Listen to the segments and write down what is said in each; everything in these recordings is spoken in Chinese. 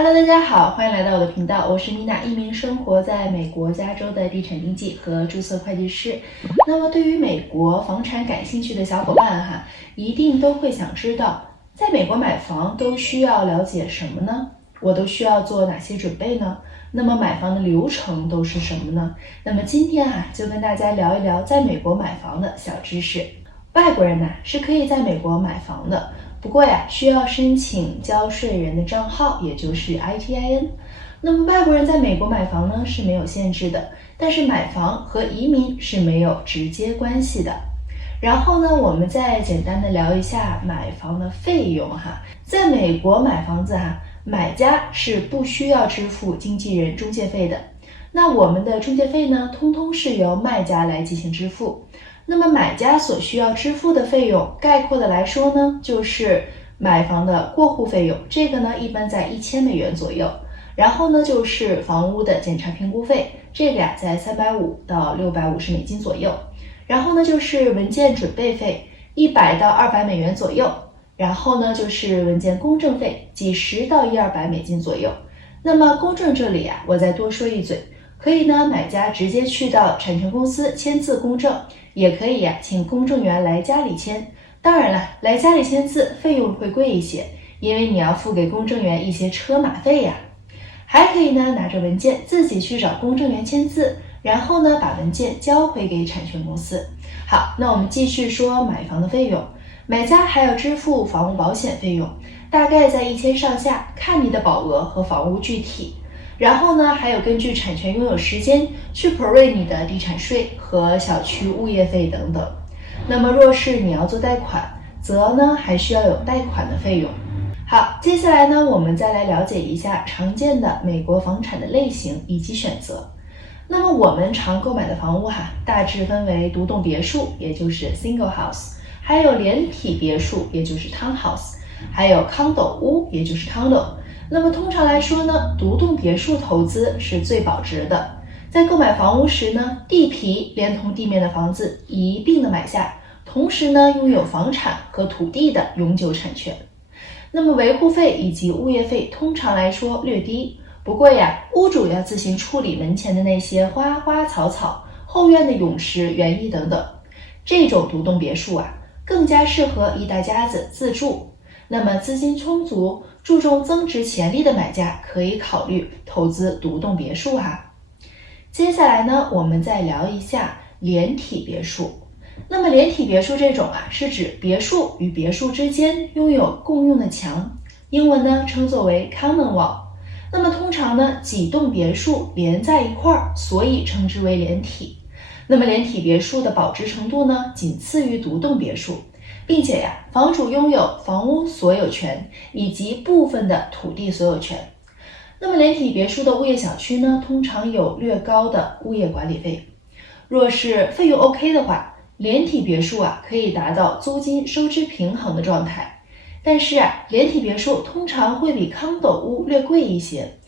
Hello，大家好，欢迎来到我的频道，我是妮娜，一名生活在美国加州的地产经纪和注册会计师。那么对于美国房产感兴趣的小伙伴一定都会想知道，在美国买房都需要了解什么呢？我都需要做哪些准备呢？那么买房的流程都是什么呢？那么今天就跟大家聊一聊在美国买房的小知识。外国人是可以在美国买房的，不过需要申请交税人的账号，也就是 ITIN。那么外国人在美国买房呢是没有限制的，但是买房和移民是没有直接关系的。然后呢，我们再简单的聊一下买房的费用在美国买房子买家是不需要支付经纪人中介费的。那我们的中介费呢，通通是由卖家来进行支付。那么买家所需要支付的费用，概括的来说呢，就是买房的过户费用，这个呢一般在$1000左右。然后呢就是房屋的检查评估费，这个在$350到$650左右。然后呢就是文件准备费，$100到$200左右。然后呢就是文件公证费，几十到$100-200左右。那么公证这里我再多说一嘴，可以呢买家直接去到产权公司签字公证，也可以请公证员来家里签。当然了，来家里签字费用会贵一些，因为你要付给公证员一些车马费还可以呢拿着文件自己去找公证员签字，然后呢把文件交回给产权公司。好，那我们继续说买房的费用。买家还要支付房屋保险费用，大概在1000上下，看你的保额和房屋具体。然后呢还有根据产权拥有时间去 prorate 你的地产税和小区物业费等等。那么若是你要做贷款，则呢还需要有贷款的费用。好，接下来呢我们再来了解一下常见的美国房产的类型以及选择。那么我们常购买的房屋大致分为独栋别墅，也就是 single house， 还有连体别墅，也就是 townhouse， 还有condo屋，也就是 condo。那么通常来说呢，独栋别墅投资是最保值的。在购买房屋时呢，地皮连同地面的房子一并的买下，同时呢拥有房产和土地的永久产权。那么维护费以及物业费通常来说略低，不过屋主要自行处理门前的那些花花草草，后院的泳池、园艺等等。这种独栋别墅更加适合一大家子自住。那么资金充足、注重增值潜力的买家可以考虑投资独栋别墅接下来呢，我们再聊一下连体别墅。那么连体别墅这种是指别墅与别墅之间拥有共用的墙，英文呢称作为 common wall。那么通常呢几栋别墅连在一块儿，所以称之为连体。那么连体别墅的保值程度呢仅次于独栋别墅，并且房主拥有房屋所有权以及部分的土地所有权。那么连体别墅的物业小区呢，通常有略高的物业管理费。若是费用 OK 的话，连体别墅可以达到租金收支平衡的状态。但是连体别墅通常会比condo屋略贵一些，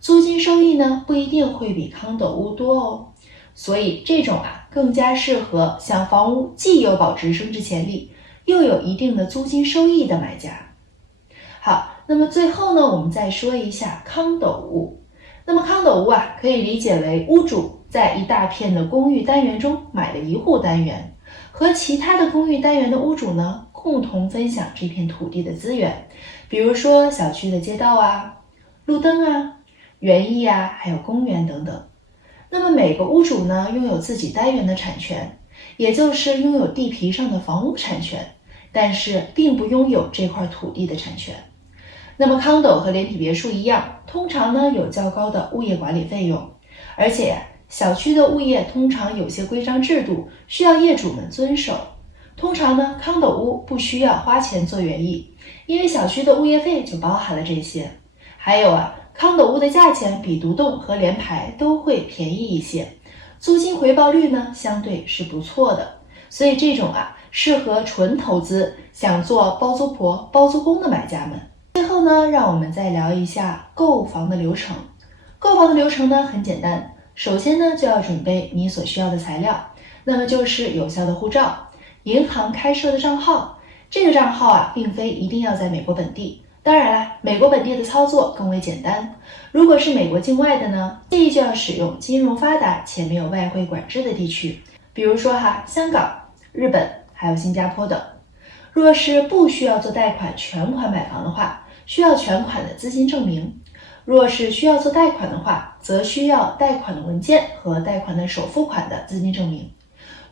租金收益呢不一定会比condo屋多哦。所以这种更加适合像房屋既有保值升值潜力，又有一定的租金收益的买家。好，那么最后呢，我们再说一下condo屋。那么condo屋可以理解为屋主在一大片的公寓单元中买了一户单元，和其他的公寓单元的屋主呢共同分享这片土地的资源，比如说小区的街道路灯园艺还有公园等等。那么每个屋主呢拥有自己单元的产权，也就是拥有地皮上的房屋产权，但是并不拥有这块土地的产权。那么condo和连体别墅一样，通常呢有较高的物业管理费用，而且小区的物业通常有些规章制度需要业主们遵守。通常呢condo屋不需要花钱做园艺，因为小区的物业费就包含了这些。还有condo屋的价钱比独栋和联排都会便宜一些，租金回报率呢相对是不错的。所以这种适合纯投资，想做包租婆包租公的买家们。最后呢，让我们再聊一下购房的流程。购房的流程呢很简单，首先呢就要准备你所需要的材料，那么就是有效的护照、银行开设的账号。这个账号并非一定要在美国本地，当然啦，美国本地的操作更为简单。如果是美国境外的呢，建议就要使用金融发达且没有外汇管制的地区，比如说香港、日本还有新加坡等。若是不需要做贷款全款买房的话，需要全款的资金证明；若是需要做贷款的话，则需要贷款的文件和贷款的首付款的资金证明。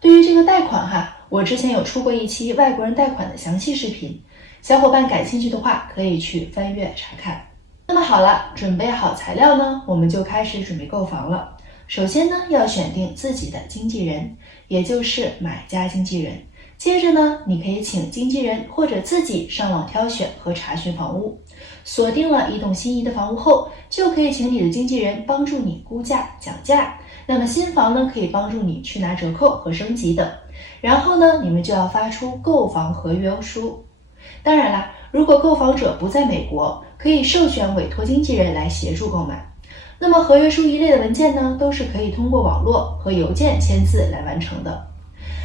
对于这个贷款我之前有出过一期外国人贷款的详细视频，小伙伴感兴趣的话可以去翻阅查看。那么好了，准备好材料呢，我们就开始准备购房了。首先呢，要选定自己的经纪人，也就是买家经纪人。接着呢，你可以请经纪人或者自己上网挑选和查询房屋，锁定了一栋心仪的房屋后，就可以请你的经纪人帮助你估价讲价。那么新房呢，可以帮助你去拿折扣和升级等。然后呢，你们就要发出购房合约书。当然啦，如果购房者不在美国，可以授权委托经纪人来协助购买。那么合约书一类的文件呢，都是可以通过网络和邮件签字来完成的。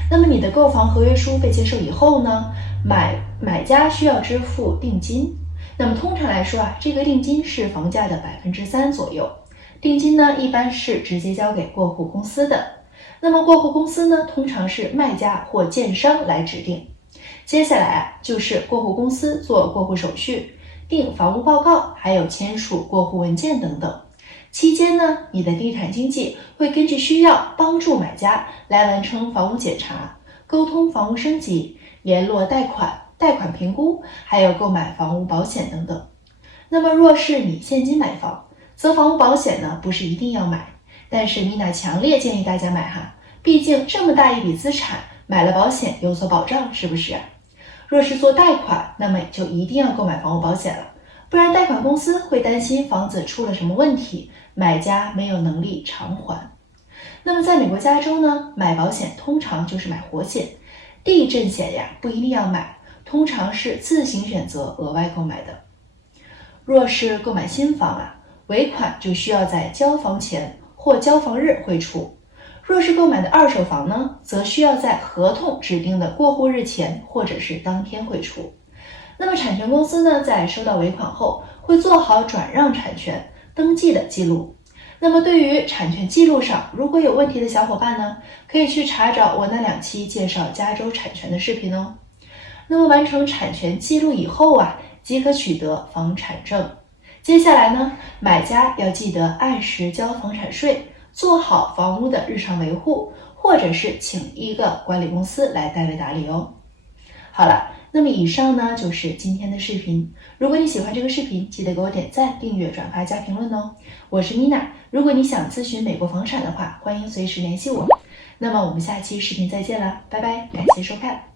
那么你的购房合约书被接受以后呢，买家需要支付定金。那么通常来说这个定金是房价的3%左右。定金呢，一般是直接交给过户公司的。那么过户公司呢，通常是卖家或建商来指定。接下来就是过户公司做过户手续、订房屋报告，还有签署过户文件等等。期间呢，你的地产经纪会根据需要帮助买家来完成房屋检查、沟通房屋升级、联络贷款评估，还有购买房屋保险等等。那么若是你现金买房，则房屋保险呢不是一定要买，但是米娜强烈建议大家买毕竟这么大一笔资产，买了保险有所保障，是不是？若是做贷款，那么就一定要购买房屋保险了，不然贷款公司会担心房子出了什么问题，买家没有能力偿还。那么在美国加州呢，买保险通常就是买活险，地震险不一定要买，通常是自行选择额外购买的。若是购买新房尾款就需要在交房前或交房日汇出。若是购买的二手房呢，则需要在合同指定的过户日前或者是当天汇出。那么产权公司呢，在收到尾款后，会做好转让产权登记的记录。那么对于产权记录上如果有问题的小伙伴呢，可以去查找我那2期介绍加州产权的视频哦。那么完成产权记录以后即可取得房产证。接下来呢，买家要记得按时交房产税，做好房屋的日常维护，或者是请一个管理公司来代为打理哦。好了，那么以上呢就是今天的视频。如果你喜欢这个视频，记得给我点赞、订阅、转发、加评论哦。我是妮娜，如果你想咨询美国房产的话，欢迎随时联系我。那么我们下期视频再见了，拜拜，感谢收看。